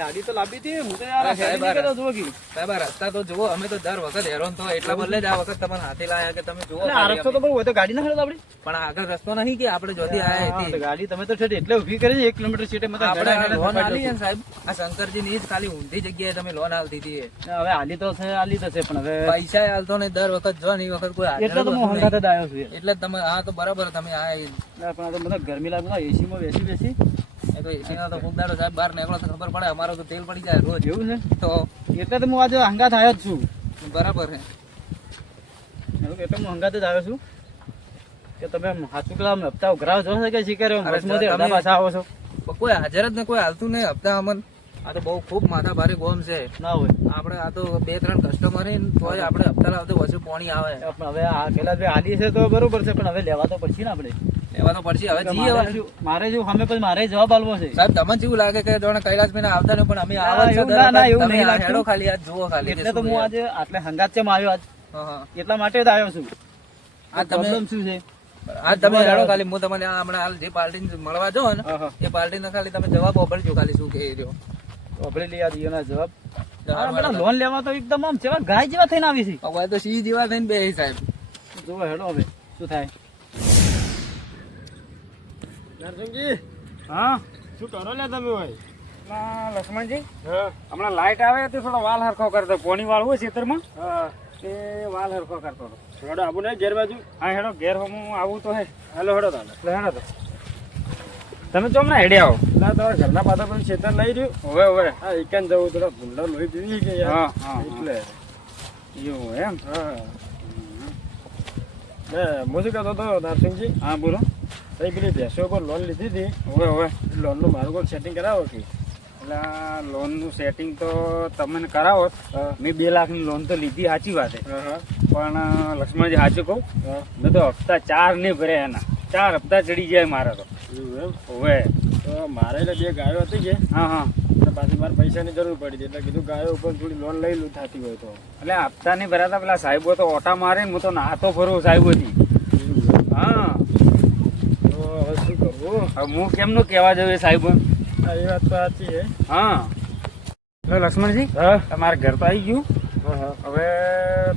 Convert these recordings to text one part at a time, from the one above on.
ગાડી તો લાવી હતી હું તો યાર સાહેબ રસ્તા તો જુઓ, અમે તો દર વખત હેરાન તો એટલા બદલે જ આ વખત તમને હાથે લાયા કે તમે જુઓ. આ રસ્તો તો બહુ હોય તો ગાડી ના ખેડો આપડે, પણ આગળ રસ્તો નહીં કે આપણે જોથી આયા હતી. ગાડી તમે તો છે એટલે ઉભી કરી 1 કિલોમીટર સીટે આપણે લોન આલી છે ને સાહેબ, આ શંકરજી ની જ ખાલી ઊંધી જગ્યાએ તમે લોન આલતી હતી. હવે આલી તો છે પણ હવે પૈસા આલતો નહીં દર વખત જો ને એ વખત કોઈ એટલે તો હું હંગાતે જ આવ્યો છું એટલે તમે હા તો બરાબર તમે આ પણ આ તો મને ગરમી લાગે એસી માં બેસી એ તો એસી ના તો ફૂગદાડો સાહેબ બહાર નીકળો તો ખબર પડે, અમારો તો તેલ પડી જાય રોજ. એવું છે તો એટલે તો હું આજે હંગાત આવ્યો જ છું. બરાબર છે એટલે હું હંગાત જ આવ્યો છું કે તમે હાથું પેલા હપ્તા ઉઘરાવ છો કે શીખર પાછા આવો છો. કોઈ હાજર જ ને કોઈ હાલતું નહીં હપ્તા અમન. આ તો બહુ ખૂબ માથા ભારે ગોમ છે ના હોય. આપણે આ તો 2-3 કસ્ટમર તોય આપણે હપ્તા લાવતો ઓછું પાણી આવે. હવે આ પેલા હાલી છે તો બરોબર છે પણ હવે લેવા તો પડશે ને આપણે. લેવા તો પડશે. હવે જીએ મારે જો સામે પછી મારે જવાબ આલવો છે. સાહેબ તમને જેવું લાગે કે જોણે કૈલાસભાઈ આવતા ને પણ અમે આવા છે એવું નહીં લાગતું. હેડો ખાલી આજ જુઓ ખાલી. એટલે તો હું આજે આટલે હંગાત ચમ આવ્યો આજ એટલા માટે જ આવ્યો છું. આ પ્રોબ્લેમ શું છે આ તમે હેડો ખાલી હું તમને હમણાં હાલ જે પાર્ટી મળવા જો ને એ પાર્ટી ને ખાલી તમે જવાબ ઓપડજો ખાલી શું કે રહ્યો ઓપડેલી આ દિયોના જવાબ. લોન લેવા તો એકદમ આમ જેવા ગાય જેવા થઈને આવી છે. હવે તો સી જેવા થઈને બે સાહેબ જો હેડો હવે શું થાય. નરસિંહજી હા શું કરો લે તમે ભાઈ. લક્ષ્મણજી હમણાં લાઈટ આવે તો થોડો વાલ હરખો કરતો, પોણી વાળ હોય ખેતરમાં તે વાલ હરખો કરતો હતો. હેડો આવું ને ઘેર બાજુ. હા હેડો ઘેર હું આવું તો હે. હેલો હેડો તાને હેડો તો તમે તો હમણાં હેડે આવો. ના તમારા ઘરના પાછા પણ ખેતર લઈ રહ્યું. હવે હવે હા એકન જવું થોડા ભૂંડા લોહી પીવી કે યાર. હા એટલે એવું એમ. હા હું શું કહેતો હતો નરસિંહજી. હા બોલો. ભાઈ પેલી ભેંસો પર લોન લીધી હતી. હવે હવે લોનનું મારું કોઈ સેટિંગ કરાવો કે. એટલે લોનનું સેટિંગ તો તમને કરાવો. મેં 2 લાખની લોન તો લીધી સાચી વાત છે, પણ લક્ષ્મણજી સાચું કહું મેં તો હપ્તા 4 નહીં ભર્યા એના. 4 હપ્તા ચડી જાય મારા તો. એવું એમ. હવે તો મારે એટલે 2 ગાયો હતી કે હા એટલે પાછી મારે પૈસાની જરૂર પડી હતી એટલે કીધું ગાયો ઉપર થોડી લોન લઈ લઉં થતી હોય તો. એટલે હપ્તા નહીં ભરાતા પેલા સાહેબો તો ઓટા મારે ને હું તો નાતો ભરું સાહેબોથી. હા તો હવે શું કરવું. હવે હું કેમનું કહેવા જાઉં એ સાહેબ. હા એ વાત તો સાચી છે. હા એટલે લક્ષ્મણજી તમારે ઘર તો આવી ગયું. હવે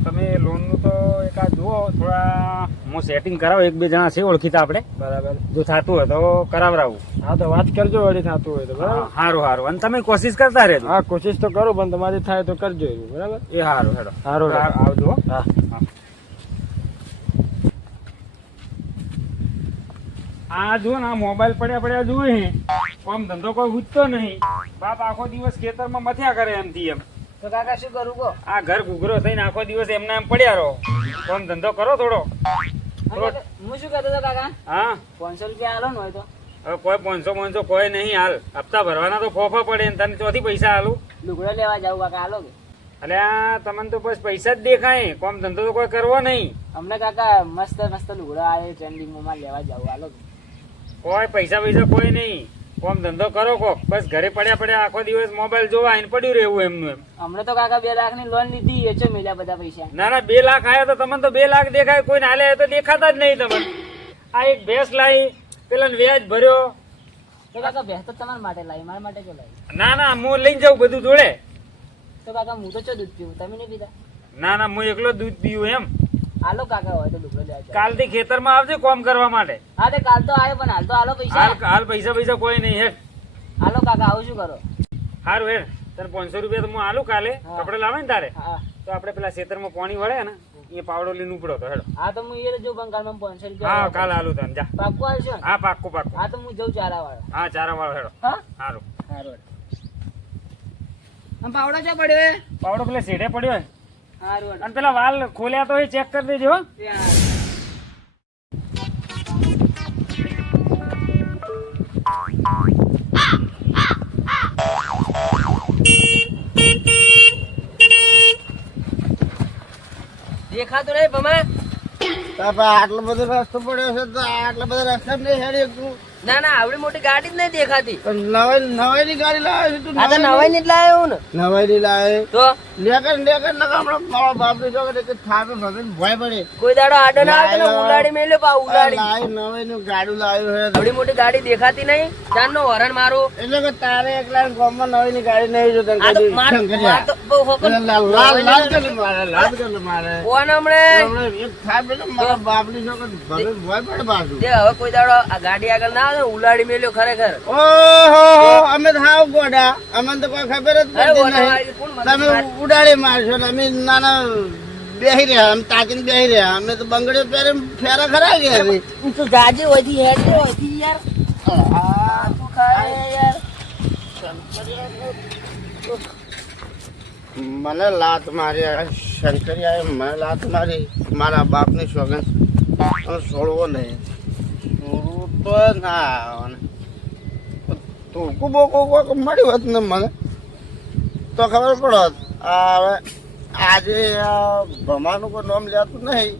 તમે લોનનું તો એકાદ જુઓ, થોડા હું સેટિંગ કરાવું. 1-2 જણા છે ઓળખીતા આપણે. બરાબર. જો થતું હોય તો કરાવરાવું. હા તો વાત કરજો વળી થતું હોય તો. બરાબર. સારું અને તમે કોશિશ કરતા રહેજો. હા કોશિશ તો કરું પણ તમારી થાય તો કરજો એવું. બરાબર. એ સારું હેડો. સારું આવજો. હા આ જુઓ ને આ મોબાઈલ પડ્યા જુએ કોમ ધંધો કોઈ ઉઠતો નહીં. બાપ આખો દિવસ ખેતરમાં મથ્યા કરે એમથી એમ. તો કાકા શું કરું કહો. આ ઘર ઘૂઘરો થઈને આખો દિવસ એમના એમ પડ્યા રહો. કોમ ધંધો કરો થોડો. હું શું કહેતો હતો કાકા, હા 500 રૂપિયા આલો ને હોય તો. હવે કોઈ 500 કોઈ નહીં હાલ. હપ્તા ભરવાના તો ફોફા પડે ને તને ચોથી પૈસા હાલું. લુગડો લેવા જાવ કાકા આલો કે. એટલે આ તમને તો બસ પૈસા જ દેખાય, કોમ ધંધો તો કોઈ કરવો નહીં. અમને કાકા મસ્ત લુગડો આવે ટ્રેન્ડિંગમાં લેવા જાવ આલો કે. કોઈ પૈસા કોઈ નહીં. કોમ ધંધો કરો કોક. બસ ઘરે પડ્યા આખો દિવસ મોબાઈલ જોવા આઈને પડ્યું રહેવું એમનું એમ. અમને તો કાકા 2 લાખની લોન લીધી એ છે મળ્યા બધા પૈસા. ના 2 લાખ આયા તો તમને તો 2 લાખ દેખાય, કોઈ નાલે તો દેખાતા જ નહીં તમને. આ એક ભેંસ લાવી પેલા વ્યાજ ભર્યો. તો કાકા ભેંસ તો તમારા માટે લાવી, મારા માટે કેમ લાવી. ના હું લઈને જાઉં બધું જોડે. તો કાકા હું તો ચો દૂધ પીવું, તમે નહીં પીતા. ના હું એકલો દૂધ પીવું એમ. આલો કાકા હોય તો લુગડો લેવા જાવ. કાલથી ખેતરમાં આવજે કોમ કરવા માટે. હા તે કાલ તો આવ્યો પણ હાલ તો આલો પૈસા. હાલ પૈસા કોઈ નહીં હેઠ. આલો કાકા આવું શું કરો. સારું હેઠ તને 500 રૂપિયા તો હું આલું કાલે. કપડે લાવે ને તારે હા તો આપણે પેલા ખેતરમાં પાણી વળે ને એ પાવડો લઈને ઉપડો તો હેડો. હા તો હું એ જો બંગાળમાં 500 રૂપિયા. હા કાલે આલું તને જા. પાક્કું આવશો ને. હા પાક્કું. હા તો હું જઉં ચારા વાળો. હા ચારા વાળો હેડો. હા સારું. આમ પાવડો ચો પડ્યો હે. પાવડો પેલા શેઢે પડ્યો હોય. સારું અને પેલા વાલ ખોલ્યા તો એ ચેક કરી દેજો. દેખાતું નહીં ભમા. આટલો બધો રસ્તો પડ્યો છે તો આટલા બધા રસ્તા નહીં હેડી તું ના ના આવડી મોટી ગાડી જ નહીં દેખાતી. નવાઈ ની ગાડી લાવે છે તું આ તો નવાઈ ની જ લાવ્યો ને. નવાઈ ની લાવે તો લેકર ના હમણાં મારા બાપ ની છોકરી કે થાપે ભગન ભય પડે કોઈ દાડો આડો ના આવે ને ઉલાડી મેલ્યો પા ઉલાડી. લાવી નવાઈ નું ગાડું લાવ્યું છે આવડી મોટી ગાડી દેખાતી નહીં. ચાર નો વરણ મારું. એટલે કે તારે એકલા ગામમાં નવાઈ ની ગાડી નહીં જો તને આ તો કદી માર શંકરિયા. તો બહુ હોકન. લાલ કરી મારે કોણ હમણે હમણાં એક થાપે એટલે મારા બાપ ની છોકરી ભગન ભય પડે પાછું. જે હવે કોઈ દાડો આ ગાડી આગળ ના આવે ને ઉલાડી મેલ્યો ખરેખર. ઓહો અમે તો હાવ ગોડા અમને તો કોઈ ખબર જ અરે પડતી ઓલા નહીં. વાળી કોણ મદદ તમે મારી? ઉડાડી મારશો ને અમે નાના બેહી રહ્યા અમે તાકીને બેહી રહ્યા અમે તો બંગડીઓ પહેરે ફેરા ખરા ગયા છે. તું જાજે હોયથી હેડ દે હોયથી યાર. આ તું ખાય યાર. મને લાત મારી આ શંકરિયાએ મને લાત મારી મારા બાપની સોગન અને છોડવો નહીં છોડવું તો ના આવે. ટૂંકું બોકું કોક મળ્યું હોત ને મને તો ખબર પડત. આ હવે આજે આ ભમાનું કોઈ નામ લેતું નહીં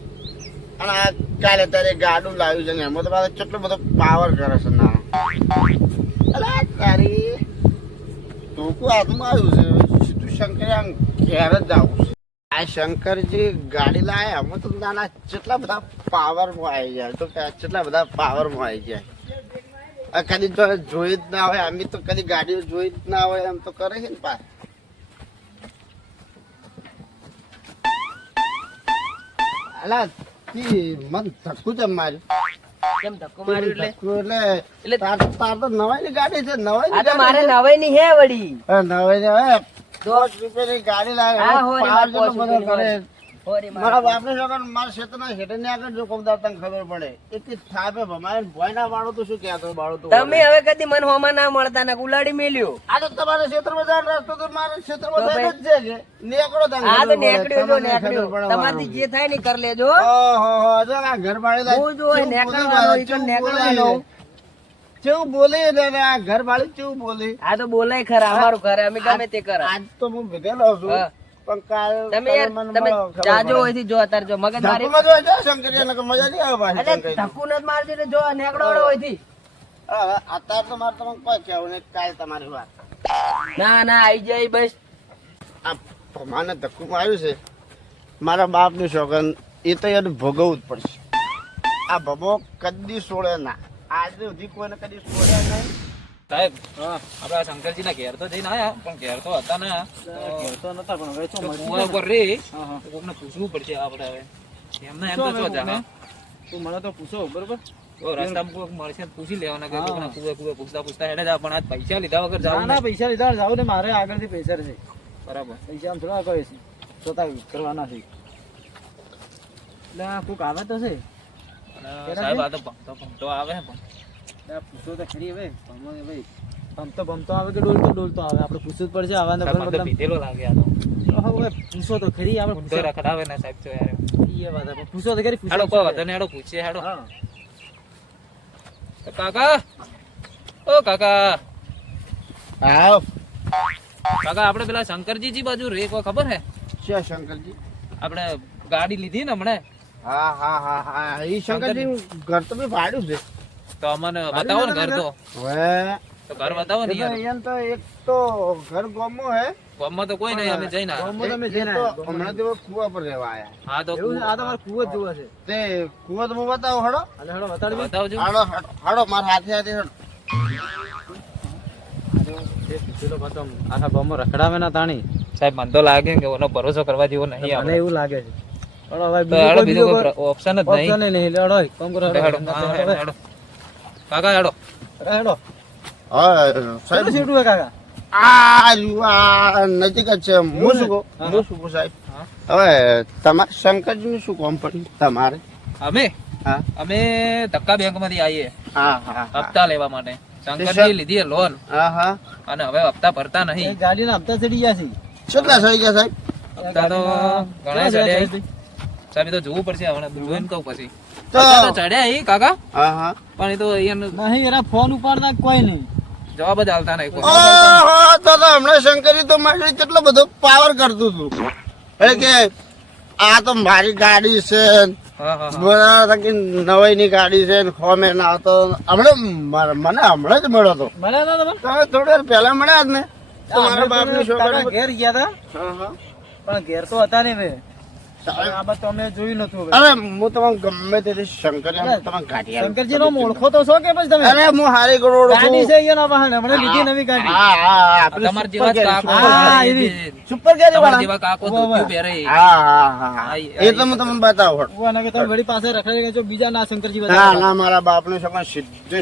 અને આ કાલે તારે ગાડું લાવ્યું છે ને એમાં તો પાછો કેટલો બધો પાવર કરે છે ના અલા તારી ટૂંકું હાથમાં આવ્યું છે સીધું શંકરિયા ઘેર જ આવું છે. આ શંકરજી ગાડી લાયા એમાં તો નાના કેટલા બધા પાવરમાં આવી જાય તો કેટલા બધા પાવરમાં આવી જાય. આ કદી જો જોઈ જ ના હોય અમે તો કદી ગાડીઓ જોઈ જ ના હોય એમ તો કરે છે ને પાસ. અલા મન ધક્કું છે માર્યું. કેમ ધક્કો માર્યો એટલે? ધક્કું એટલે એટલે તાર તો નવાઈ ની ગાડી છે નવાઈ આ તો મારે નવાઈ ની હે વળી. નવાઈ ની હવે 5 રૂપિયાની ગાડી લાવે હા, હોય ને પાવર મારે જેટલો બધો 5 કરે. હોરી મારા બાપને છોકરા મારા ક્ષેત્રના હેઠે ને આગળ જો કોક દાડો તને ખબર પડે એટલી થાપે ભમાય ભોય ના વાળો તો શું કહેતો બાળો તો તમે હવે કદી મન હોમાં ના મળતા ને ઉલાડી મેલ્યો. આ તો તમારા ક્ષેત્રમાં જાય રસ્તો તો મારા ક્ષેત્રમાં જાય જ છે કે નીકળો તને આ તો ખબર પડે. નેકડ્યો જો તમને નેકડ્યો. ખબર પડે તમારથી જે થાય ને કર લેજો. ઓહો જો આ ઘર ભાડે હું જો એ નેકળવાનો, ઈ તો નેકળવાનો. કેવું બોલે ને આ ઘર ભાડે કેવું બોલે. આ તો બોલાય ખરા અમારું ઘર અમે ગમે તે કર. આજ તો હું ભેગેલો છું હા. પણ કાલ તમે યાર તમે જાજો હોયથી જો અત્યારે જો મગજ મારી. ધક્કો જો જા શંકરિયા નકર મજા નહીં આવે પાછી એટલે શંકરિયા. ધક્કુ નથી મારતી એટલે જો નેકડો હોયથી. હવે અત્યારે તો મારે તમને કોઈ કહેવું નહીં કાલ તમારી વાત. ના ના આઈ જાય બસ. આ ભમાને ધક્કું માર્યું છે મારા બાપનું શોગન એ તો એને ભોગવવું જ પડશે. આ ભમો કદી છોડે ના આજ સુધી કોઈને કદી છોડ્યા નહીં. સાહેબ આપડા શંકરજી ના ઘેર તો જઈને આયા પણ ઘેર તો હતા ને ઘેર તો નતા પણ હવે શું મરજી કુવા ઉપર રે હા, હા. કોકને પૂછવું પડશે આપણે હવે એમને એમ શું તો હવે શું જા તું મને તો પૂછો બરોબર તો રસ્તામાં કોક મળશે તો પૂછી લેવાના કે હા. કોકના કુવે પૂછતા હેડે જા પણ આજ પૈસા લીધા વગર ના જાવ ના પૈસા લીધા જાવ ને મારે આગળથી પૈસા છે બરાબર પૈસા આમ થોડા કહે છે જોતા કરવાના છે એટલે આ કોક આવે તો છે અને સાહેબ આ તો ભમતો આવે પણ એટલે આ પૂછો તો ખરી હવે ભમો ભાઈ ભમતો આવે કે ડોલતો આવે આપણે પૂછવું જ પડશે આવા સાહેબ, મને તો પીધેલો લાગે આ તો હવે પૂછો તો ખરી આપણે ઊંધો પૂછો રખડાવે ને સાહેબ તો યાર એ વાત આપણે પૂછો તો ખરી હેડો કોઈ વાંધો નહીં હેડો પૂછીએ હેડો હા તો કાકા ઓ કાકા હા કાકા આપણે પેલા શંકરજીજી બાજુ રે કોઈ ખબર હે છે શંકરજી. આપણે ગાડી લીધી ને હમણે હા હા હા હા એ શંકરજી ઘર તો મેં ભાડ્યું છે. તો અમને બતાવો ને ઘર તો હવે તો ઘર બતાવો ને યાર અહીંયા તો એક તો ઘર ગામમાં હે ગામમાં તો કોઈ નહીં અમે જઈને આવ્યા. ગામમાં તમે જઈને એક તો આવ્યા. હમણાં તો કુવા પર રહેવા આયા. હા તો એવું છે આ તમારે કુવો જ જોવા છે તે કુવો તો હું બતાવો હડો અને હેડો બતાડજો બતાવજો હડો હડો મારા હાથે હાથે હડો. પેલો પાછો આખા ગામમાં રખડાવે ના તાણી સાહેબ મને તો લાગે કે ઓનો ભરોસો કરવા જેવો નહીં મને આપણે એવું લાગે છે હેડો હવે તો હેડો બીજો કોઈ કોઈ ઓપ્શન જ નહીં option ય નહીં હેડો કામ કરો હેડો હેડો હા, હેડો હેડો. કાકા હેડો હેડો હા સાહેબ સાહેબ સીટું હે કાકા આ રહ્યું, આ નજીક જ છે હું શું કહું હું શું કહું સાહેબ હા. હવે તમારે શંકરજીનું શું કામ પડ્યું તમારે અમે હા અમે ધક્કા બેંક માંથી આવીએ હા હા હા હપ્તા લેવા માટે શંકરજી લીધી લોન હા હા અને હવે હપ્તા ભરતા એ નહીં ગાડીના હપ્તા ચડી ગયા છે કેટલા થઈ ગયા સાહેબ હપ્તા તો ઘણા કેટલા ચડ્યા સાહેબ એ તો જોવું પડશે હવે જોઈને કહું પછી તો હપ્તા તો ચડ્યા ઈ કાકા હા હા પણ એ તો અહીંયા નહીં એના ફોન ઉપાડતા કોઈ નહીં જવાબ જ આવતા નહીં કોઈ. ઓહો તો હમણાં શંકરી તો મારી કેટલો બધો પાવર કરતું હતું એટલે કે આ તો મારી ગાડી છે હા હા બધા થકી નવાઈની ગાડી છે ને ખોમે ના આવતો મને હમણાં જ મળ્યો હતો મળ્યા હતા તમે તમે થોડી વાર પહેલા મળ્યા જ ને તો મારા બાપની કાકા છોકરી ઘેર ગયા હતા હા હા પણ ઘેર તો હતા નહીં મેં આ બાદ તો અમે જોયું નતું હવે. અરે હું તમને ગમે તેથી શંકરિયા તમે ગાડી આલો. શંકરજી નો ઓળખો તો છો કે પછી તમે અરે હું હારી કરોડ ગાડી છે અહીંયા ના વાહન હમણાં લીધી નવી ગાડી હા હા આપણે તમાર જેવા જ કાકો હા, એ એવી. જે- સુપર ગેરી તમાર વાળા જેવા કાકો વાહ, વાહ. ધોતિયું પહેરે. હા હા હા એ તો હું તમને બતાવું ઉભા ના કે તમે વળી પાસે રખડી ગયા છો બીજા ના શંકરજી ના બધા ના મારા બાપને છોકરા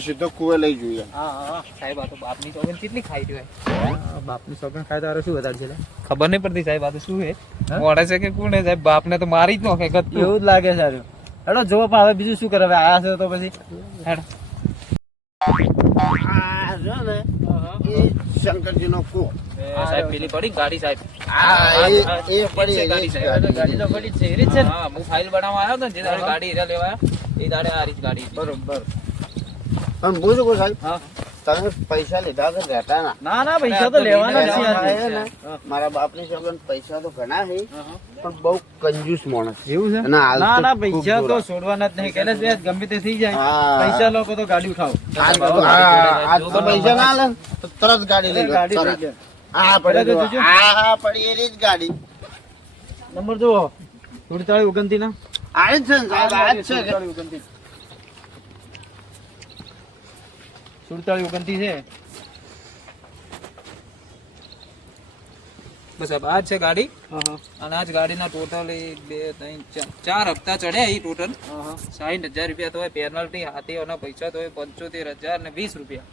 સીધો કુવે લઈ જોઈએ હા હા સાહેબ આ તો બાપની ચોગન કેટલી ખાઈ રહ્યો બાપની સોગન ખાય તો શું વધારે છે લે? ખબર નહીં પડતી સાહેબ આ તો શું હે મોડે છે કે કોણ હે સાહેબ બાપને તો મારી જ નોખે ગતું. એવું જ લાગે સારું હેડો જોવો પણ હવે બીજું શું કરે હવે આયા છે તો પછી હેડ. આ જો ને એ શંકરજી નો કુવો આ સાહેબ પેલી પડી ગાડી સાહેબ હા એ પડી છે એ ગાડી જ સાહેબ. ગાડી. ગાડી તો પડી જ છે એ રીત છે ને? હા હું ફાઇલ બનાવવા આવ્યો હતો ને જે દાડે ગાડી હીરા લેવા આવ્યો, એ દાડે આ રીત ગાડી હતી. બરોબર પણ પૂછું કહું સાહેબ હા તમે પૈસા લીધા તો રહેતા ના ના ના પૈસા તો લેવાના જ છે લેવાના યાર. છે ને. મારા બાપની છોકરા પૈસા તો ઘણા છે પણ બહુ કંજૂસ માણસ એવું છે અને હાલ ના તો ના ખૂબ પૈસા તો જોરા. છોડવાના જ નહીં કૈલાસ ભાઈ, ગમે તે થઈ જાય હા. પૈસા લોકો તો ગાડી ઉઠાવો આજ તો પૈસા ના લે તો તરત ગાડી લઈ લો ગાડી તરત. લઈ લે. આ પડી તો જો. જોજો. આ પડી એ રીત ગાડી નંબર જુઓ 47 ના આ જ છે ને સાહેબ આ જ છે 47 છે બસ સાહેબ આ જ છે ગાડી હા હા અને આ જ ગાડીના ટોટલ 1 2 3 4 હપ્તા ચડ્યા એ ટોટલ હા હા 60,000 રૂપિયા તો હોય પેનલ્ટી હાથી અને પૈસા તો હોય 75,020 રૂપિયા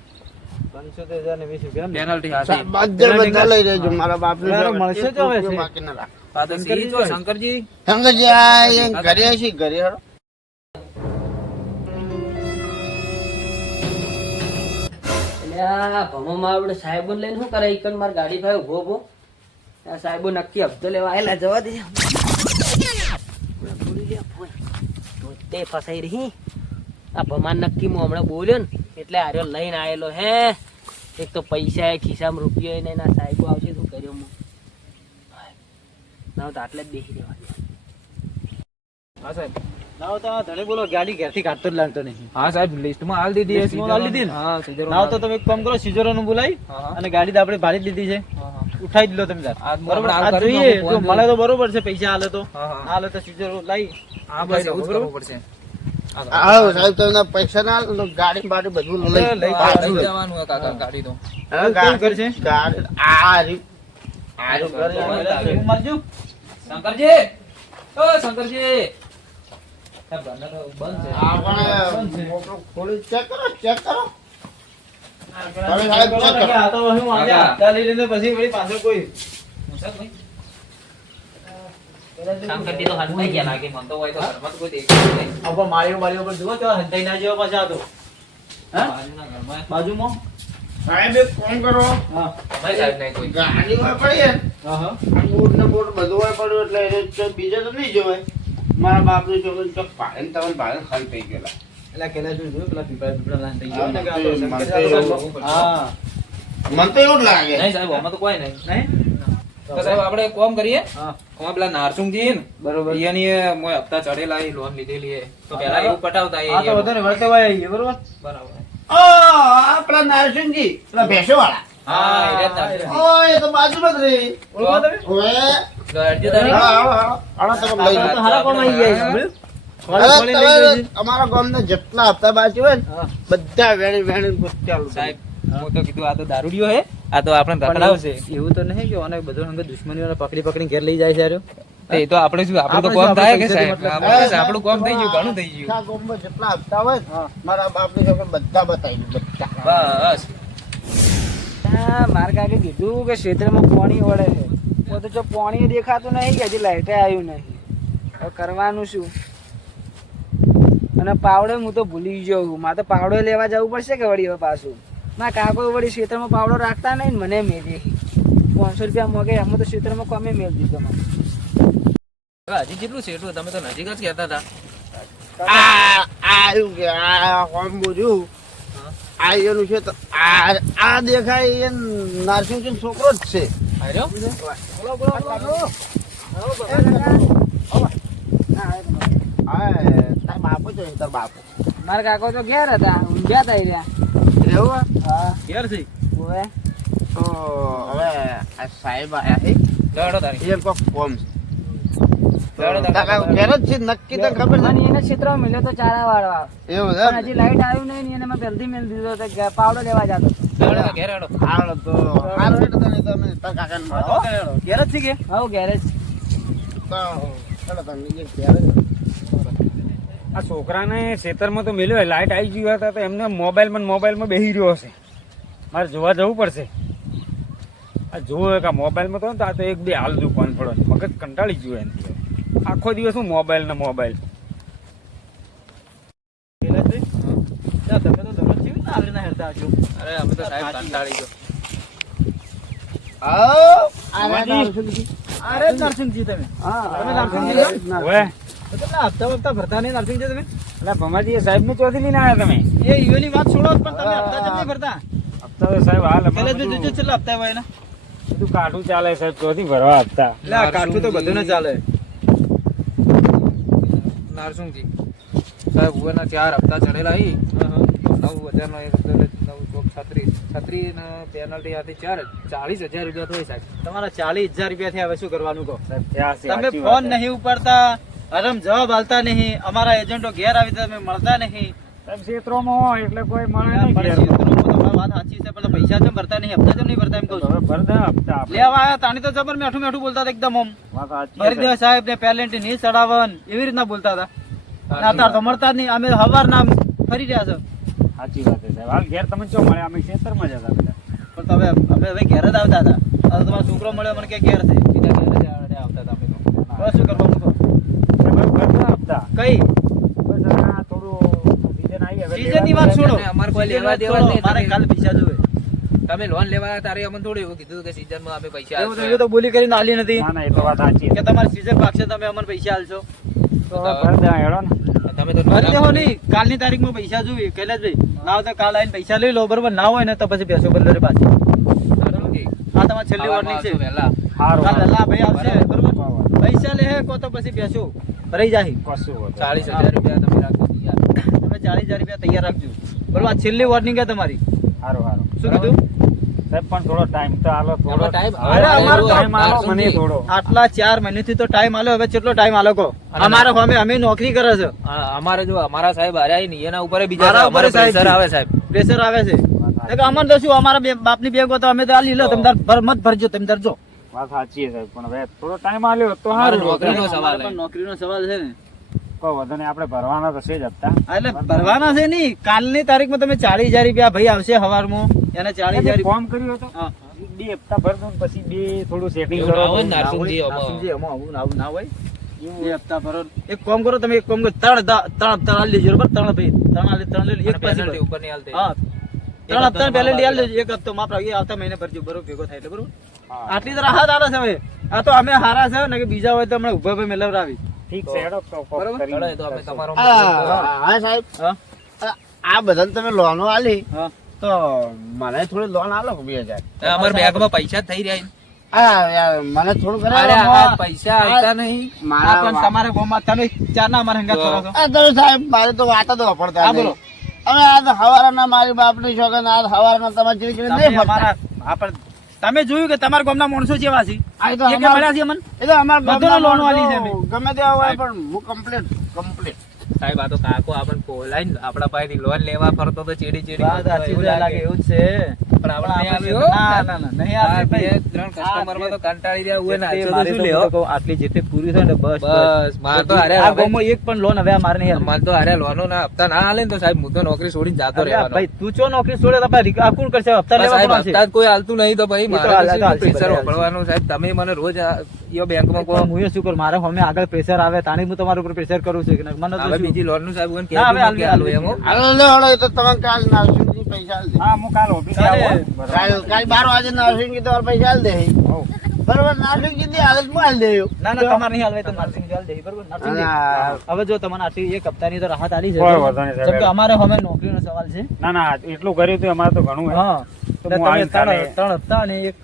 75,000 ને 20 રૂપિયા એમ ને? પેનલ્ટી હાથી સાહેબ, બધા લઈ લેજો મારા બાપની બરાબર, છોકરા. મળશે એક તો હવે રૂપિયો છે. બાકી ના રાખ. આ તો સી જો શંકરજી શંકરજી આ એ ઘરે છે ઘરે હેડો. એટલે આ ભમામાં આપણે સાહેબો લઈને શું કરે ઈકન માર ગાડી ભાઈ ઉભો ઉભો આ સાહેબો નક્કી હપ્તો લેવા આયેલા જવા દે તો તે ફસાઈ રહી આ ભમાન નક્કી હું હમણાં બોલ્યો ને એટલે આર્યો લઈને આયેલો હે એક તો પૈસા એ ખિસ્સામાં રૂપિયો ને એના સાહેબો આવશે શું કર્યો હું ના તો આટલે જ બેસી રહેવા હા સાહેબ ના હોય તો આ ધણી બોલો ગાડી ઘેરથી કાઢતો જ લાગતો નહીં હા સાહેબ લિસ્ટમાં હાલ દીધી લિસ્ટમાં હાલ દીધી ને? હા સીધો ના હોય તો તમે એક કામ કરો સિઝરો નું બોલાવી હા, હા. અને ગાડી તો આપણે ભાડી જ લીધી છે હા હા ઉઠાઈ જ લો તમે તાર. આજ બરોબર આપણે હાલ આજ કરી જોઈએ નાખો, જો ફોન મળે તો બરોબર છે પૈસા હાલે તો હા હા હાલે તો સિઝરો લાવી હા બસ એવું જ કરવું પડશે આવો સાહેબ તમને પૈસા ના આલો તો ગાડી બાડી બધું લઈ લઈ લઈ પાછું લઈ. જવાનું હોય કાકા ગાડી તો હવે કેવું કરશે? ગાડી આ રહ્યું. આ રહ્યું ઘરે બરાબર. હું મારજો. શંકરજી ઓ શંકરજી સાહેબ અંદર તો બંધ છે આપણે મોટું ખોલી ચેક કરો ચેક કરો તમે સાહેબ check કરો. આ તો હું આજે કાકા. હપ્તા લઈ લઈને પછી વળી પાછળ કોઈ મુસાદ ભાઈ શંકરજી તો હંતાઈ ગયા લાગે મને તો હોય તો ઘરમાં તો કોઈ દેખાતું નહીં ઉપર માળીઓ માળીઓ પર જુઓ તો હંતાઈ ના જેવો પાછા આ તો હા બાજુના ઘરમાં બાજુમાં સાહેબ એક કામ કરો હા ભાઈ સાહેબ નહીં કોઈ ગાડી હોય પડી હા હા બૂટ ને બૂટ બધું હોય પડ્યું એટલે એને તો બીજે તો નહીં જોવાય મારા બાપની છોકરી તો ભાડે તમને ભાડે ખાલી થઈ ગયેલા એટલે કેલા જોયું પેલા પીપળા લાન થઈ ગયો હા, ને કે આ મને તો તો શંકર એવું. હા મને તો એવું જ લાગે નહીં સાહેબ આમાં તો કોઈ નહીં નહીં તો સાહેબ આપણે એક કામ કરીએ હા આમાં પેલા નારસુંગજી ને બરોબર એની મોય હપ્તા ચડેલા એ લોન લીધેલી એ તો પેલા એવું પટાવતા એ આ તો વધારે વળતે વાય આવીએ, બરોબર બરાબર આપણા નારસિંહજી પેલા ભેંસો વાળા હા એ રહ્યા જ નારસિંગજી. એ તો બાજુમાં જ રહી ઓળખો તમે ઓએ તો અડધી તારીખ તમે લઈ આ જાઓ. તો હારા કોણ આવી જાય સાંભળ્યું? અરે, ખોલી લઈ જાય છે. અમારા ગામના જેટલા હપ્તા બાકી હોય ને હા. બધા વેણી વેણી ચાલુ સાહેબ હું તો કીધું આ તો દારૂડિયો હે આ તો આપણે રખડાવશે એવું તો નહીં કે ઓને બધો અંગે દુશ્મનીઓને પકડી પકડી ઘેર લઈ જાય છે હાર્યો. એ તો આપણે શું આપણું તો આપણે કોમ શું, થાય કે આપણે સાહેબ પૈસાથી આપણે બસ આપણું કોમ થઈ ગયું ઘણું થઈ ગયું આખા ગામમાં જેટલા હપ્તા હોય ને, હા. મારા બાપની છોકરી બધા બતાવી દઉં, બધા બસ મારે કાકે કીધું કે ક્ષેત્રમાં પાણી વળે છે તો જો પાણી દેખાતું નહીં કે હજી લાઈટે આવ્યું નહીં હવે કરવાનું શું અને પાવડો હું તો ભૂલી ગયો છું મારે તો પાવડો લેવા જવું પડશે કે વળી હવે પાછું ના કાકો વળી ક્ષેત્રમાં પાવડો રાખતા નહીં ને મને મેલી 500 રૂપિયા મોગે એમાં તો ક્ષેત્રમાં કમે મેળ દીધો મને હવે હજી કેટલું સેટું તમે તો નજીક જ કહેતા હતા આવ્યું કે આ કોણ બોલ્યું આ એનું છે તો આ દેખાય એ નારસિંહ છોકરો જ છે આર્યો હા તાર બાપુ જો તાર બાપુ મારા કાકો તો ઘેર હતા ઊંઘ્યા હતા ઈ રહ્યા. એવું હા ઘેર છે ઓવે તો હવે આ સાહેબ આયા છે લેવડો તારી એ કોક કોમ લેવડો તારા ઘેર જ છે નક્કી તને ખબર અને નથી એને ક્ષેત્રમાં મળ્યો તો ચારા વાળવા એવું પણ છે હજી લાઈટ આવ્યું નહીં ને એને મેં જલ્દી મેળ દીધો તો કે પાવડો લેવા જતો હતો. લેવડો ઘેર હેડો હાલો તો હાલો એટલે તને તમે તાર કાકાને મળો ઘેર જ છે કે હવ ગેરેજ તો ચાલો તમે જે ઘેર જ આ છોકરાને ખેતરમાં તો મેલ્યો લાઈટ આવી ગઈ હતા તો એમને મોબાઈલમાં બેસી રહ્યો હશે મારે જોવા જવું પડશે આ જોવે કે મોબાઈલમાં તો ને તો આ તો એક બે હાલ જો કોણ પડો મગજ કંટાળી ગયું એનાથી આખો દિવસ હું મોબાઈલ ને મોબાઈલ ઘેર જ છે ત્યાં તમે તો દરરોજ કેવી રીતે આવી રીતના હેરતા હશો? અરે અમે તો સાહેબ કંટાળી ગયો આવો અરે નરસિંહજી તમે હા તમે નરસિંહજી છો? હવે તો કેટલા હપ્તા ભરતા નહીં નરસિંહજી તમે? એટલે ભમાજી સાહેબ ને ચોથી લઈને આવ્યા તમે એ ઈવેલી વાત છોડો પણ તમે હપ્તા કેમ નહીં ભરતા? હપ્તા તો સાહેબ હાલ પહેલા અમારે જ જોજો છેલ્લા હપ્તા હોય એના. બધું કાઠું ચાલે સાહેબ ચોથી ભરવા હપ્તા એટલે આ કાઠું તો બધું ન ચાલે. નારસુંગજી સાહેબ ઉભેના 4 હપ્તા ચડેલા ઈ 9,000 નો એક હપ્તો એટલે 9 ચોક 36 ને પેનલ્ટી આથી 40,000 રૂપિયા થાય સાહેબ. તમારા 40,000 રૂપિયા થયા, હવે શું કરવાનું કહો? સાહેબ ત્યાં છે, તમે સાચી ફોન વાત છે. નહીં ઉપાડતા, આરામ જવાબ આલતા નહીં, અમારા એજન્ટો ઘેર આવી તમે મળતા નહીં. સાહેબ ક્ષેત્રોમાં હોય એટલે કોઈ મળે આ નહીં પણ ઘેર. ક્ષેત્રોમાં તમારી વાત સાચી છે, પણ પૈસા કેમ ભરતા નહીં, હપ્તા કેમ નહીં ભરતા એમ કહું છું. હવે ભર દે હપ્તા આપણે. લેવા આયા તાણી તો જબર મેઠું મેઠું બોલતા હતા એકદમ આમ. વાત સાચી ભરી છે. દે સાહેબ ને પેલેન્ટી નહીં ચડાવન એવી રીતના બોલતા હતા. અને અત્યારે તો મળતા જ નહીં, અમે હવારના ફરી રહ્યા છે. સાચી વાત છે સાહેબ હાલ ઘેર તમે ચો મળે અમે ખેતરમાં જતા બધા પણ તમે અમે હવે ઘેર જ આવતા હતા. હવે તમારો છોકરો મળ્યો મને કે ઘેર છે. સીધા ઘેર જ આવતા હતા અમે તો. હવે શું કરવાનું કહો? સાહેબ હવે ભર દે હપ્તા કઈ બસ હવે આ થોડું season આવી હવે સીઝનની વાત છોડો, અમારે કોઈ સીઝનની લેવા વાત દેવા જ છોડો. નહીં. મારે કાલે પૈસા જોવે. તમે લોન લેવા આવ્યા તારે અમને થોડું એવું કીધું કે સીઝનમાં અમે પૈસા એવું તો આપશું. એ તો બોલી કરીને આલી નથી ના ના એ તો વાત સાચી કે તમારી સીઝન પાકશે તમે અમને પૈસા આલશો. તો હવે ભર દે હેડો ને તમે તો ભરી દેવો નહીં, કાલની તારીખમાં પૈસા જોઈએ કૈલાસભાઈ. ના હોય તો કાલ આવીને પૈસા લઈ લો, બરોબર? ના હોય ને તો પછી બેસો બદલો પાછી. નારસુંગજી, આ તમારી છેલ્લી વોર્નિંગ છે. વહેલા સારું કાલ વહેલા ભાઈ આવશે, બરોબર? બરાબર. પૈસા લે કો તો પછી બેસો રહી જાય. કશું હોતું. 40,000 રૂપિયા તમે રાખો યાર. તમે 40,000 રૂપિયા તૈયાર રાખજો, બરોબર? આ છેલ્લી વોર્નિંગ છે તમારી. સારું સારું શું કીધું? સાહેબ પણ થોડો ટાઈમ તો આલો થોડો આપણો time- અરે અમારો અરે ટાઈમ આલો મને નારસુંગજી. થોડો આટલા 4 મહિનાથી તો ટાઈમ આલો, હવે કેટલો ટાઈમ આલો કહો? અને અમારા સામે અમે નોકરી કરે છે, અમારે જો અમારા સાહેબ હાર્યા નહીં એના ઉપર બીજા મારા અમારે ઉપર સાહેબ પ્રેશર છે. આવે સાહેબ. પ્રેશર આવે છે. એટલે અમને તો શું, અમારા બાપની બેંકો તો અમે તો આલી લો, તમે તાર મત ભરજો, તમે તાર જો. વાત સાચી છે સાહેબ પણ હવે થોડો ટાઈમ આલ્યો તો અમારે સારું નોકરીનો સવાલ અમારે છે. પણ નોકરીનો સવાલ છે ને. કોઈ વધુ નહીં આપણે ભરવાના તો છે જ હપ્તા હા, એટલે ભરવાના છે નહીં. કાલની તારીખમાં તમે 40,000 રૂપિયા ભાઈ આવશે હવારમાં, એને 40,000 ફોન કર્યો હતો હા. બે હપ્તા ભર દઉં ને પછી બે થોડું સેટિંગ એવું કરો ના હોય ને. ના હોય, નારસિંહજી, નારસિંહજી, આવું ના હોય. બે હપ્તા ભરો. એક કામ કરો તમે, એક કામ કરો, ત્રણ આલી દેજો, બરોબર? ત્રણ ભાઈ, ત્રણ લઈ લો, એક પછી પેનલ્ટી ભરો. ઉપર નહીં હાલતી. હા, ત્રણ હપ્તા પેલેન્ટી આલી દેજો, એક હપ્તો માફ રાખી, આવતા મહિને ભરજો, બરોબર? ભેગો થાય એટલે, બરોબર? હા. આટલી તો રાહત આવે છે હવે. આ તો અમે હારા છે ને, કે બીજા હોય તો હમણાં ઉભા ભાઈ મેલવરાવી. ઠીક છે હેડો તો કોક બરાબર. કરી ચલો, એ તો અમે તમારો હા સાહેબ હા આ બધાને તમે લોનો આલી હા. તો મને થોડી લોન આલો 2,000 અમારા બેંકમાં પૈસા જ થઈ રહ્યા. હા યાર મને થોડું કરે અરે આ પૈસા આવતા નહીં. આ પણ તમારે ગામમાં તમે ચારના અમારા હંગાત કરો છો. આ તો સાહેબ મારે તો વાત જ વાપરતા હા, બોલો. હવે આ તો હવારના મારી બાપની છોકરા આ હવારના તમારે જેવી જેવી નહીં તમે ફરતા અમારા આ પણ તમે જોયું કે તમારા ગામના માણસો જેવા છે? આ તો એ કે મળ્યા છે અમને? એ તો અમાર બધાને લોન આલી છે ગામના અમે. ગમે તેવા હોય પણ હું કમ્પ્લીટ સાહેબ આ તો કાકો આપણને બોલાઈને આપણા પાસેથી લોન લેવા ફરતો તો ચેડી વાત સાચી છે, લાગે એવું જ છે. પણ આપણે નહીં આપણે આવ્યો. ના, ના, ના, નહીં આ આવે બે ભાઈ. ત્રણ કસ્ટમરમાં તો કંટાળી રહ્યા હોય ને જેટલી આજો તો મારી શું તો લેવો? હું તો કહું, આટલી જેટલી પૂરી થાય ને બસ બસ મારે તો હારે આ હવે- ગામમાં એક પણ લોન હવે અમારે નહીં અમારે તો હારે લોનો ના હપ્તા ના હાલે ને તો સાહેબ હું તો નોકરી છોડીને જાતો અરે રહેવાનો. ભાઈ તું ચો નોકરી છોડે તો ભાઈ આ કોણ કરશે? હપ્તા બસ લેવા સાહેબ કોણ આવશે? હપ્તા જ કોઈ હાલતું નહીં તો ભાઈ એ તો મારે હાલ- તો હાલશે, પ્રેશર હાલશે. વાપરવાનું સાહેબ. તમે મને રોજ યો બેંકમાં કહો પણ હું એ શું કરું, મારે સામે આગળ પ્રેશર આવે તાણી હું તમારા ઉપર પ્રેશર કરું છું કે મને તો હવે શું? બીજી લોન નું સાહેબ કોઈને ના, હવે કહેતું નથી હાલવી, હાલવું એમ હો. હાલો લે હળો એ તો તમે કાલ નારસિંહજી પૈસા આલ દે હા હું કાલ ઓફિસે ચાલે. આવું કાલ 12 વાગે નારસિંહજી તમારે પૈસા આલ દે બરોબર નારસિંહજી ની હાલત માં આલ દે ના ના તમારે નહીં હાલવાય તો નરસિંહ ચાલ દે, બરોબર? નરસિંહજી, અને હવે જો તમને આટલી એક હપ્તાની તો રાહત આલી છે, કોઈ વાંધો નહીં સાહેબ. જેમ કે અમારે હવે નોકરીનો સવાલ છે. ના ના એટલું કર્યું તો અમારે તો ઘણું હે. હા તો એટલે હું તમે આવીને કાલે- ત્રણ હપ્તા અને એક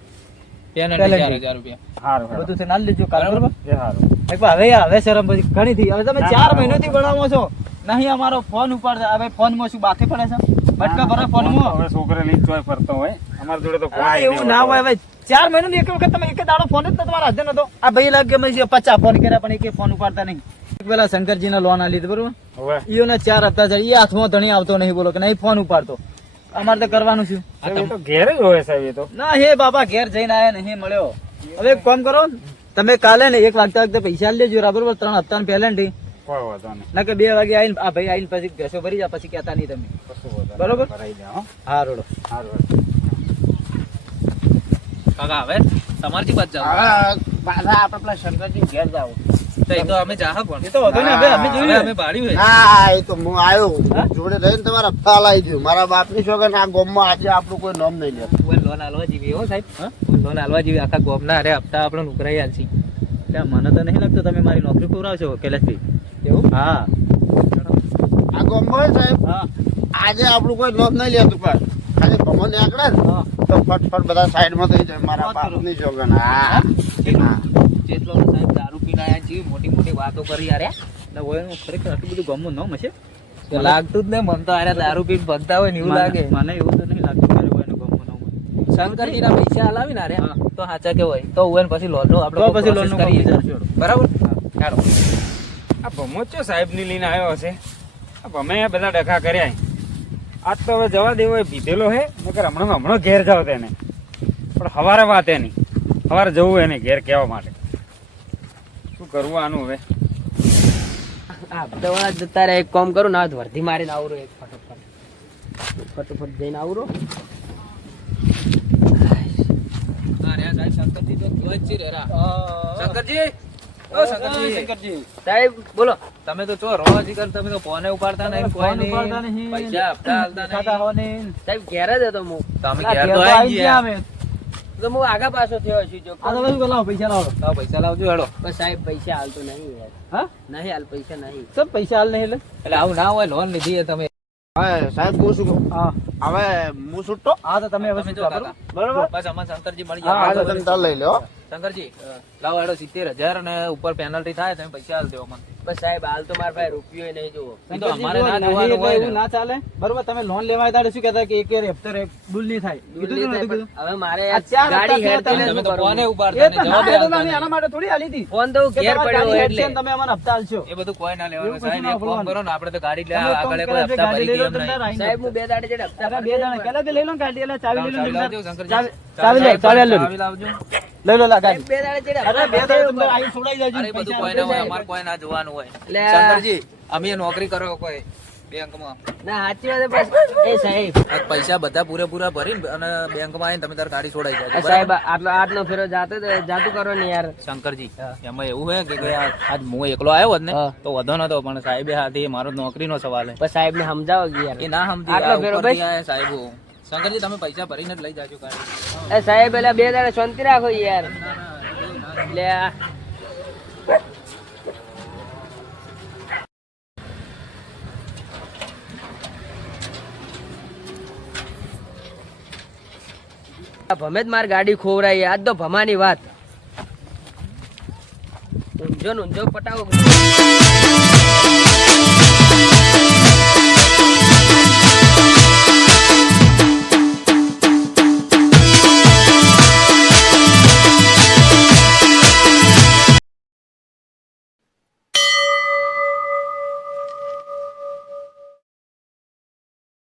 પેનલ્ટી Penalty. 4000 રૂપિયા. સારું સારું. બધું છે ના લેજો કાલ બરોબર એ સારું. એક વાર હવે શરમ પછી ઘણી થઈ હવે તમે 4 મહિનાથી બનાવો છો નહીં અમારો ફોન ઉપાડતા હવે ફોનમાં શું બાકી પડે છે બટકા ભરે ફોનમાં હવે છોકરા લઈ ચોય ફરતો હોય અમારા જોડે તો આ એવું ના હોય હવે 4 મહિનાની એક વખત તમે એક દાડો ફોન જ ન તમારા હાથે નતો આ ભાઈ લાગે મેં 50 ફોન કર્યા પણ એક ફોન ઉપાડતા નહીં પેલા શંકરજીને લોન આલી હતી બરોબર હવે ઈઓને 4 હપ્તા છે ઈ હાથમાં ધણી આવતો નહીં બોલો કે નહીં ફોન ઉપાડતો અમારે તો કરવાનું શું સાહેબ, એ તો ઘેર જ હોય સાહેબ એ તો. ના હે બાબા ઘેર જઈને આયા નહીં મળ્યો હવે એક કામ કરો તમે કાલે ને 1 વાગતા વખતે પૈસા આલી લેજો બરોબર 3 હપ્તાની પેલેન્ટી કોઈ વાંધો નહીં. ના કે 2 વાગે આવીને આ ભાઈ આવીને પછી ભેંસો ભરી જા પછી કહેતા નહીં તમે કશું વાંધો નહીં. બરોબર. ભરાઈ જાય, હો. હા રોડો સારું. કાકા હવે તમારથી બાદ જાવ. હવે પાછા આપણે પેલા શંકરજી ઘેર જાવ. તો એ તો અમે જાહા પણ. એ તો હતો ને હવે અમે હવે જોયું અમે ભાડ્યું હે. હા એ તો હું આવ્યો હા? જોડે રહીને તમારા હપ્તા લાવી દઉં મારા બાપની છોકરા આ ગામમાં આજે આપણું કોઈ નામ નહીં લેતું. ઓય લોન આલવા જેવી હો સાહેબ. લોન આલવા જેવી આખા ગોમના અરે હપ્તા આપણે નુકરાઈ આલશી. એટલે મને તો નહીં લાગતું તમે મારી નોકરી પુરાવશો કૈલાસભાઈ એવું? હા આ ગામમાં હોય સાહેબ હા આજે આપણું કોઈ નામ નહીં લેતું પણ ખાલી ભમો નીકળે ને હા તો ફટફટ બધા સાઈડમાં થઈ જાય મારા વાત કરો. બાપની છોકરા હા હા. જેટલો તો સાહેબ દારૂ પીને આયા છે મોટી મોટી વાતો કરી યાર એટલે હોય એનું ખરેખર આટલું બધું ગમવું ન હશે લાગતું જ ને મન તો આરે દારૂ પીને ભગતા હોય ને એવું લાગે. મને એવું તો નહીં લાગતું કે હોય એનું ગમવું ન હોય શંકરજીના પૈસા આલાવી ને અરે હા. તો સાચા કે હોય તો હોય ને પછી લોનનું તો આપણે પછી લોનનું કામ કરીએ વિચારશું. બરાબર ચાલો. આ ભમોચો સાહેબની લઈને આવ્યો હશે આ ભમે બધા ડખા કર્યા આજ તો હવે જવા દેવો એ પીધેલો હે નકર હમણાં ઘેર જાવ તેને પણ હવારે વાત એની હવારે જવું એને ઘેર કહેવા માટે શું કરવું આનું હવે આ દવા જતા રહે એક કામ કરું ના વર્ધી મારીને આવરો એક ફટોફટ જઈને આવરો અરે આ સાહેબ શંકરજી તો જોવા જ છે રે રા. શંકરજી ઓ શંકરજી સાહેબ બોલો તમે તો ચો રો જીગર તમે તો ફોને ઉપાડતા નહીં કોઈ ફોન ઉપાડતા નહીં. નહીં પૈસા આપતા હાલતા ખાતા નહીં. હો ને સાહેબ ઘેર જ હતો હું તમે આ ઘેર ઘેર તો તો આવી આઈ ગયા ગયા. અમે. તો હું આગા પાછો થયો છું જો આ તો બધું લાવો પૈસા લાવો તો પૈસા લાવજો હેડો. બસ સાહેબ પૈસા હાલતો નહીં યાર હા નહીં હાલ પૈસા નહીં સબ પૈસા હાલ નહીં એટલે એટલે આવું ના હોય લોન લીધી છે તમે. હવે સાહેબ હું શું કહું હા હવે હું છૂટતો હા તો તમે હવે તમે શું જો કરો કાકા. બરોબર બસ અમારે શંકરજી મળી હા, જાય. આજે તમે તાર લઈ લો શંકરજી લાવો હેડો 70,000 અને ઉપર પેનલ્ટી થાય તમે પૈસા હાલ દેવો મને. બસ સાહેબ હાલ તો મારા પાસે રૂપિયો નહીં જોવો એ તો અમારે ના નહીં, જોવાનું હોય એવું ને. ના ચાલે બરોબર તમે લોન લેવા આવ્યા ત્યારે શું કહેતા કે એક હપ્તે ભૂલ નહીં થાય કીધું તું નતું કીધું? હવે મારે આ ચાર ગાડી હપ્તા હેરતી તમે ને તમે શું તો કરવું? ફોને એ ઉપાડતા તો નહીં, ના, જવાબ એ તો આપતા ના, આના નહીં. માટે થોડી આલી હતી ફોન તો કે ઘેર તમારી પડ્યો ગાડી એટલે હેડશે ને તમે અમને હપ્તા આલશો એ બધું કોઈ ના લેવાનું એવું કશું સાહેબ. એક ના કામ બોલવાનું. કરો ને આપણે તો ગાડી લે તમે તો આગળ કામ કોઈ કરે હપ્તા છે, ભરી ગાડી લઈ લો દઈએ એમ તો નહીં. આઈને સાહેબ હું બે દાડે જેટલા હપ્તા અરે બે ભરી દાણા દઉં. પહેલા લઈ લો ને ગાડી એટલે ચાવી લઈ લો ને લાવજો, શંકરજી. ચાવી લે ચાવી લે ચાવી લાવજો. લઈ લો લા સાહેબ ગાડી બે દાડે જેટલા અરે બે હપ્તા દાડા ભરી તમને આઈ છોડાઈ જાજો અરે એ બધું પૈસા કોઈ ના હોય આપી અમારે કોઈ ના જોવાનું હોય. એટલે આ- શંકરજી અમે નોકરી કરો કોઈ બેંકમાં ના સાચી વાત છે, બસ એ સાહેબ પૈસા બધા પૂરેપૂરા ભરીને અને બેંકમાં આવીને તમે તાર ગાડી છોડાઈ એ જાય સાહેબ આટલો આટલો ફેરો જાતું કરો ને યાર શંકરજી એમાં એવું હે કે આજ હું એકલો આવ્યો હોત ને હા. તો વધો નતો પણ સાહેબે હાથી મારો નોકરીનો સવાલ હે બસ સાહેબ ને સમજાવો કે યાર એ ના સમજી આટલો ફેરો બસ સાહેબો શંકરજી તમે પૈસા ભરીને જ લઈ જાજો ગાડી. એ સાહેબ એટલે બે દાડે શાંતિ રાખો યાર એટલે આ ભમે જ મારી ગાડી ખોવરાઈ આજ તો ભમાની વાત ઊંઝો ને ઊંઝો પટાવો